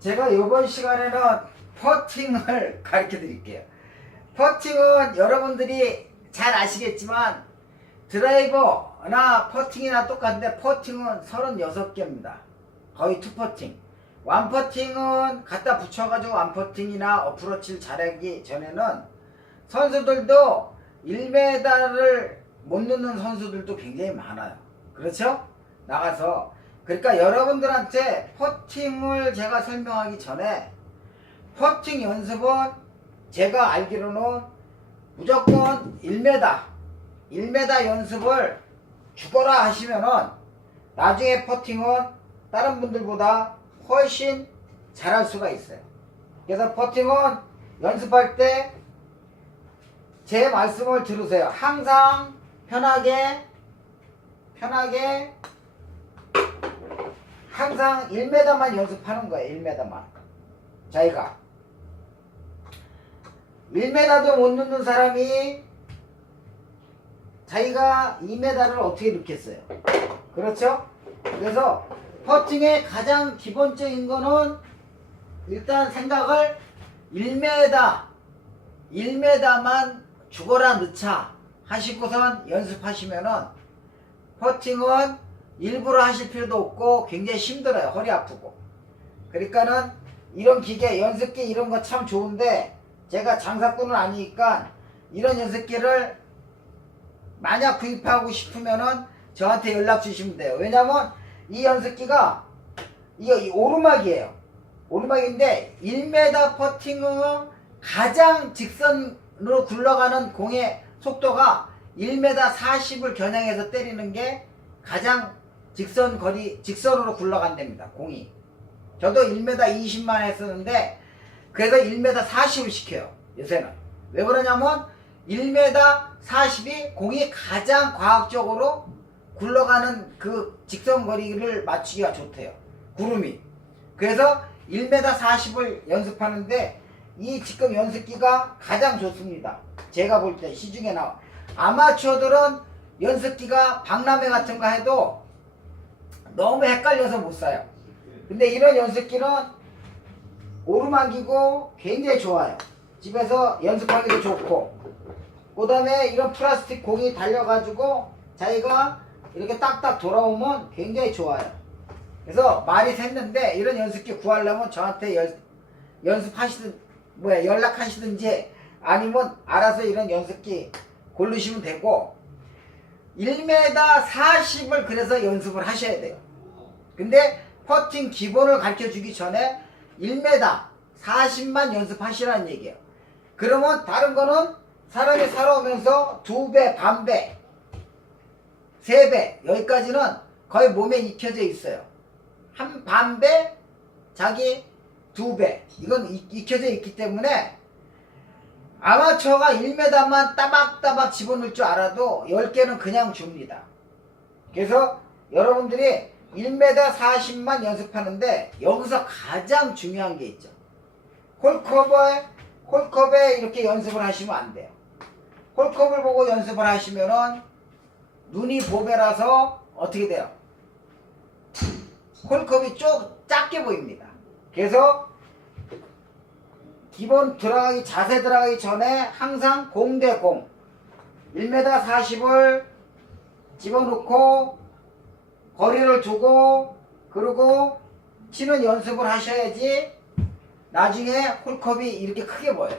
제가 이번 시간에는 퍼팅을 가르쳐 드릴게요. 퍼팅은 여러분들이 잘 아시겠지만 드라이버나 퍼팅이나 똑같은데 퍼팅은 36개입니다. 거의 투퍼팅. 완퍼팅은 갖다 붙여가지고 완퍼팅이나 어프로치를 잘하기 전에는 선수들도 1m를 못 넣는 선수들도 굉장히 많아요. 그렇죠? 나가서. 그러니까 여러분들한테 퍼팅을 제가 설명하기 전에 퍼팅 연습은 제가 알기로는 무조건 1m, 1m 연습을 죽어라 하시면은 나중에 퍼팅은 다른 분들보다 훨씬 잘할 수가 있어요. 그래서 퍼팅은 연습할 때 제 말씀을 들으세요. 항상 편하게, 편하게, 항상 1m만 연습하는 거예요. 1m만. 자기가. 1m도 못 넣는 사람이 자기가 2m를 어떻게 넣겠어요? 그렇죠? 그래서 퍼팅의 가장 기본적인 거는 일단 생각을 1m, 1m만 죽어라 넣자 하시고선 연습하시면은 퍼팅은 일부러 하실 필요도 없고 굉장히 힘들어요. 허리 아프고. 그러니까는 이런 기계, 연습기 이런 거 참 좋은데 제가 장사꾼은 아니니까 이런 연습기를 만약 구입하고 싶으면은 저한테 연락 주시면 돼요. 왜냐면 이 연습기가 이거 이 오르막이에요. 오르막인데 1m 퍼팅은 가장 직선으로 굴러가는 공의 속도가 1m 40을 겨냥해서 때리는 게 가장 직선 거리 직선으로 굴러간답니다. 공이. 저도 1m 20만 했었는데 그래서 1m 40을 시켜요. 요새는. 왜 그러냐면 1m 40이 공이 가장 과학적으로 굴러가는 그 직선 거리를 맞추기가 좋대요. 구름이. 그래서 1m 40을 연습하는데 이 지금 연습기가 가장 좋습니다. 제가 볼 때 시중에 나와. 아마추어들은 연습기가 박람회 같은 거 해도 너무 헷갈려서 못 사요. 근데 이런 연습기는 오르막이고 굉장히 좋아요. 집에서 연습하기도 좋고. 그 다음에 이런 플라스틱 공이 달려가지고 자기가 이렇게 딱딱 돌아오면 굉장히 좋아요. 그래서 많이 샜는데 이런 연습기 구하려면 저한테 연, 연습하시든 뭐야 연락하시든지 아니면 알아서 이런 연습기 고르시면 되고 1m 40을 그래서 연습을 하셔야 돼요. 근데 퍼팅 기본을 가르쳐 주기 전에 1m 40만 연습하시라는 얘기예요. 그러면 다른 거는 사람이 살아오면서 두 배, 반 배, 세 배, 여기까지는 거의 몸에 익혀져 있어요. 한 반 배, 자기 두 배. 이건 익- 익혀져 있기 때문에 아마추어가 1m만 따박따박 집어넣을 줄 알아도 10개는 그냥 줍니다. 그래서 여러분들이 1m 40만 연습하는데 여기서 가장 중요한 게 있죠. 홀컵에, 홀컵에 이렇게 연습을 하시면 안 돼요. 홀컵을 보고 연습을 하시면은 눈이 보배라서 어떻게 돼요? 홀컵이 쭉 작게 보입니다. 그래서 기본 들어가기 자세 들어가기 전에 항상 공대공 1m 40을 집어넣고 거리를 두고 그리고 치는 연습을 하셔야지 나중에 홀컵이 이렇게 크게 보여요.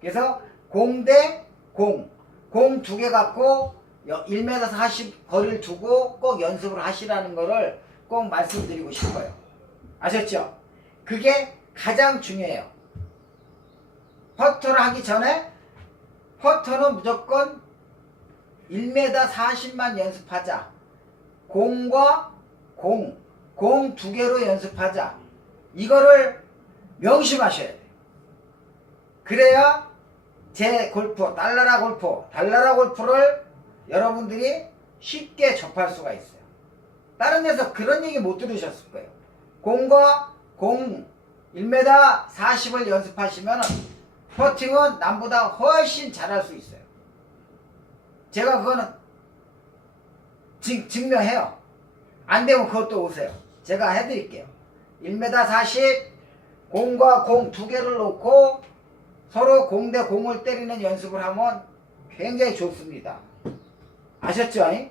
그래서 공대 공, 공 두 개 갖고 1m 40 거리를 두고 꼭 연습을 하시라는 거를 꼭 말씀드리고 싶어요. 아셨죠? 그게 가장 중요해요. 퍼터를 하기 전에 퍼터는 무조건 1m 40만 연습하자. 공과 공, 공 두 개로 연습하자. 이거를 명심하셔야 돼요. 그래야 제 골프, 달나라 골프, 달나라 골프를 여러분들이 쉽게 접할 수가 있어요. 다른 데서 그런 얘기 못 들으셨을 거예요. 공과 공 1m 40을 연습하시면 퍼팅은 남보다 훨씬 잘할 수 있어요. 제가 그거는 증, 증명해요. 안 되면 그것도 오세요. 제가 해드릴게요. 1m 40 공과 공 두 개를 놓고 서로 공 대 공을 때리는 연습을 하면 굉장히 좋습니다. 아셨죠? 잉?